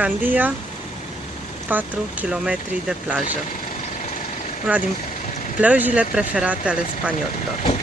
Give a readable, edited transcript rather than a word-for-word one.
Gandia, 4 km de plajă. Una din plăjile preferate ale spaniolilor.